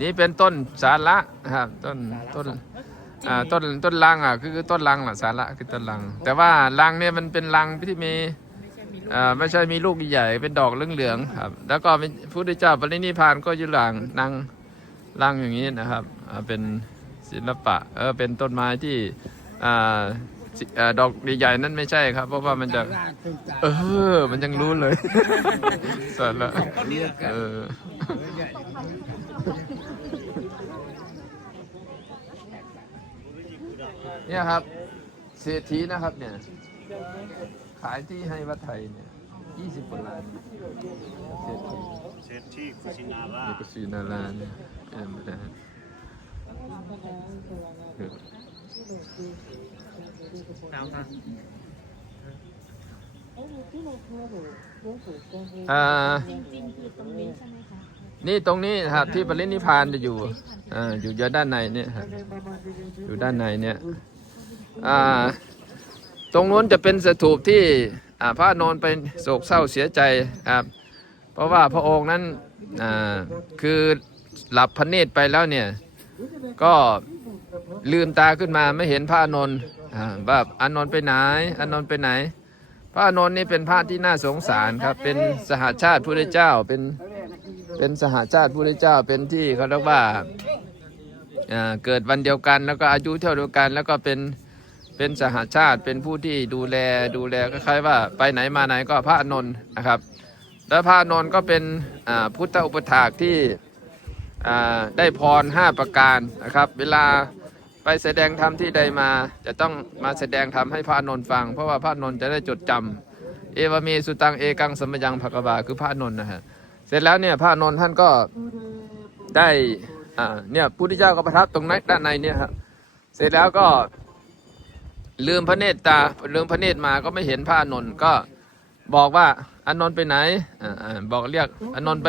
นี่เป็นต้นสาระครับต้นต้นอ่าต้นต้นลังอะคือคือต้นลังแหละสาระคือต้นลัง แต่ว่าลังเนี่ยมันเป็นลังที่มีอ่าไม่ใช่มีลูกใหญ่ๆเป็นดอกเหลืองๆครับ แล้วก็มีพระพุทธเจ้าปรินิพพานก็อยู่หลังนางลังอย่างนี้นะครับอ่าเป็นศิลปะเออเป็นต้นไม้ที่อ่าสิอ่าดอกใหญ่ๆนั่นไม่ใช่ครับ เพราะว่ามันจะ เออ มันยังรู้เลยสาระเออ เนี่ยครับเศรษฐีนะครับเนี่ย ขายที่ให้วัดไทยเนี่ยยี่สิบกว่าล้านเศรษฐีเซตที่คุชินาร่านี่ก็สีนาราเนี่ยเอ็มไม่ได้เออตามมาอ่า จริงๆคือตรงนี้ใช่ไหมคะนี่ตรงนี้ครับที่ปรินิพพานจะอยู่อ่าอยู่ด้านในเนี่ยครับอยู่ด้านในเนี่ย ตรงนู้นจะเป็นสถูปที่พระนนท์ไปโศกเศร้าเสียใจครับเพราะว่าพระองค์นั้นคือหลับพระเนตรไปแล้วเนี่ยก็ลืมตาขึ้นมาไม่เห็นพระอนนท์อ่าว่าอานนท์ไปไหนอานนท์ไปไหน พระอนนท์นี่เป็นพระที่น่าสงสารครับ เป็นสหาชาติพระเจ้าเป็นเป็นสหาชาติผู้ได้เจ้าเป็นที่เขาเรียกว่าเกิดวันเดียวกันแล้วก็อายุเท่าเดียวกันแล้วก็เป็น เป็นสหาชาติเป็นผู้ที่ดูแลดูแลคล้ายๆว่าไปไหนมาไหนก็พระนนท์นะครับ แล้วพระนนท์ก็เป็นพุทธอุปถากที่ได้พรห้าประการนะครับ เวลาไปแสดงธรรมที่ใดมาจะต้องมาแสดงธรรมให้พระนนท์ฟัง เพราะว่าพระนนท์จะได้จดจำเอวเมสุตังเอกังสมยังภกวาคือพระนนท์นะฮะเสร็จแล้วเนี่ยพระนนท์ท่านก็ได้เนี่ยพุทธเจ้าก็ประทับตรงนั้นด้านในเนี่ยครับเสร็จแล้วก็ ลืมพระเนตรตาลืมพระเนตรมาก็ไม่เห็นพระอานนท์ก็บอกว่าอานนท์ไปไหนอ่าบอกเรียกอานนท์ไป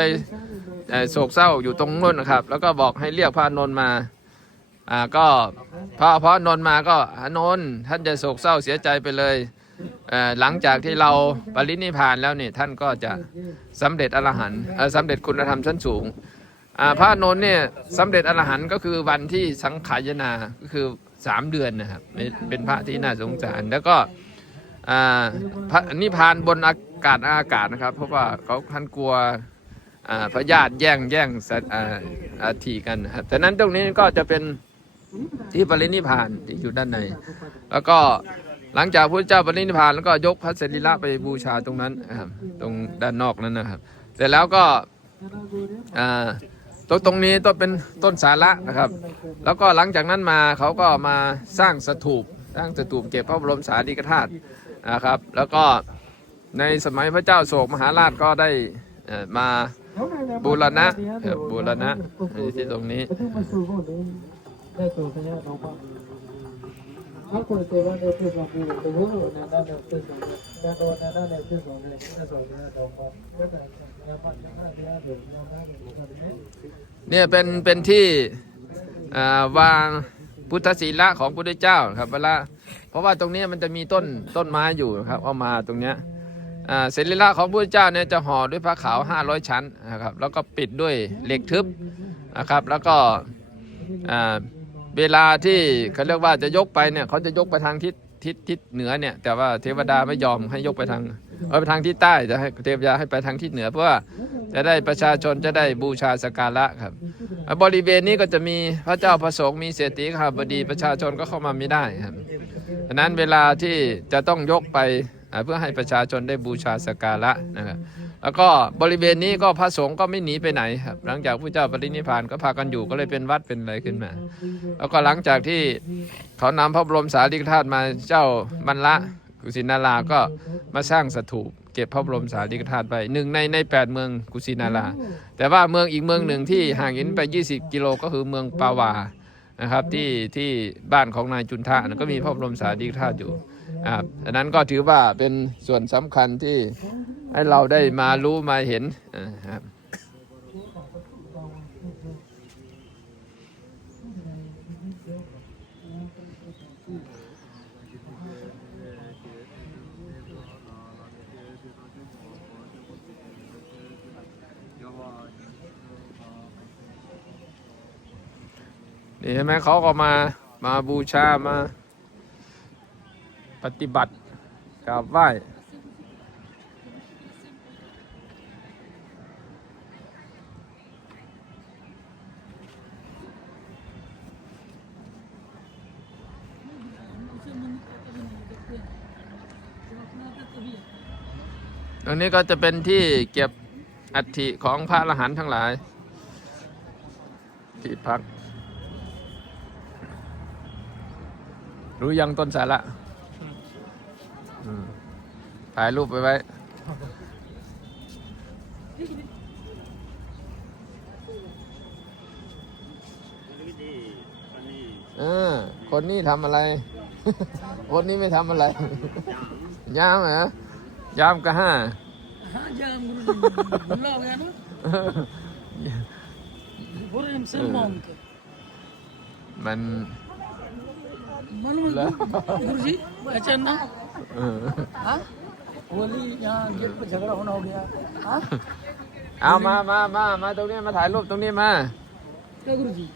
โศกเศร้าอยู่ตรงนู้นนะครับ แล้วก็บอกให้เรียกพระอานนท์มาอ่าก็พอพระอนนท์มาก็อนนท์ท่านจะโศกเศร้าเสียใจไปเลยหลังจากที่เราปรินิพานแล้วนี่ท่านก็จะสำเร็จอรหันต์สำเร็จคุณธรรมชั้นสูงพระนนท์เนี่ยสำเร็จอรหันต์ก็คือวันที่สังขายนาก็คือ สามเดือนนะครับ เป็นพระที่น่าสงสาร แล้วก็พระนิพพานบนอากาศอากาศนะครับ เพราะว่าเขาท่านกลัวพระญาติแย่งแย่งสัตว์อ่าอาทีกันนะครับฉะนั้นตรงนี้ก็จะเป็นที่ปรินิพานที่อยู่ด้านใน แล้วก็หลังจากพระเจ้าปรินิพานแล้วก็ยกพระสรีระไปบูชาตรงนั้นนะครับตรงด้านนอกนั้นนะครับ เสร็จแล้วก็อ่า ตรงตรงนี้ต้นเป็นต้นสาระนะครับ แล้วก็หลังจากนั้นมาเขาก็มาสร้างสถูปสร้างสถูปเก็บพระบรมสารีริกธาตุนะครับ แล้วก็ในสมัยพระเจ้าโศกมหาราชก็ได้อ่อมาบูรณะบูรณะที่ตรงนี้ เนี่ยเป็นเป็นที่อ่าวางพุทธศีละของพระพุทธเจ้าครับเวลาเพราะว่าตรงนี้มันจะมีต้นต้นไม้อยู่ครับเอามาตรงเนี้ยอ่าศีละของพระพุทธเจ้าเนี่ยจะห่อด้วยผ้าขาว 500 ชั้นนะครับแล้วก็ปิดด้วยเหล็กทึบนะครับแล้วก็อ่า เวลาที่เขาเรียกว่าจะยกไปเนี่ยเขาจะยกไปทางทิศทิศทิศเหนือเนี่ย แต่ว่าเทวดาไม่ยอมให้ยกไปทางเออไปทางทิศใต้จะให้เทวดาให้ไปทางทิศเหนือ เพราะว่าจะได้ประชาชนจะได้บูชาสการะครับบริเวณนี้ก็จะมีพระเจ้าพระสงฆ์มีเศรษฐีข้าบดีประชาชนก็เข้ามาไม่ได้ครับดังนั้นเวลาที่จะต้องยกไปเพื่อให้ประชาชนได้บูชาสการะนะครับ แล้วก็บริเวณนี้ก็พระสงฆ์ก็ไม่หนีไปไหนครับ หลังจากพระเจ้าปรินิพพานก็พากันอยู่ก็เลยเป็นวัดเป็นอะไรขึ้นมา แล้วก็หลังจากที่เขานำพระบรมสารีริกธาตุมาเจ้าบรรละกุสินาราก็มาสร้างสถูปเก็บพระบรมสารีริกธาตุไปหนึ่งในในแปดเมืองกุสินาราแต่ว่าเมืองอีกเมืองหนึ่งที่ห่างหินไป 20 กิโลก็คือเมืองปาวานะครับที่ที่บ้านของนายจุนทะนะก็มีพระบรมสารีริกธาตุอยู่อ่าอันนั้นก็ถือว่าเป็นส่วนสำคัญที่ ให้เราได้มารู้มาเห็นอ่าครับนี่เห็นไหมเขาก็มามาบูชามา ปฏิบัติกราบไหว้ ตรงนี้ก็จะเป็นที่เก็บอัฐิของพระอรหันต์ทั้งหลาย ที่พัก รู้ยังต้นสาระถ่ายรูปไปไว้ เออ คนนี้ทำอะไร คนนี้ไม่ทำอะไรย่ามเหรอ जाम कहाँ हाँ जाम गुल्ला हो गया ना बोल हमसे मांग के मन मन गुरुजी अचान ना हाँ होली यहाँ गेट पे झगड़ा होना हो गया हाँ हाँ माँ माँ माँ माँ तूने मैं थाई लोग तूने मैं क्या गुरुजी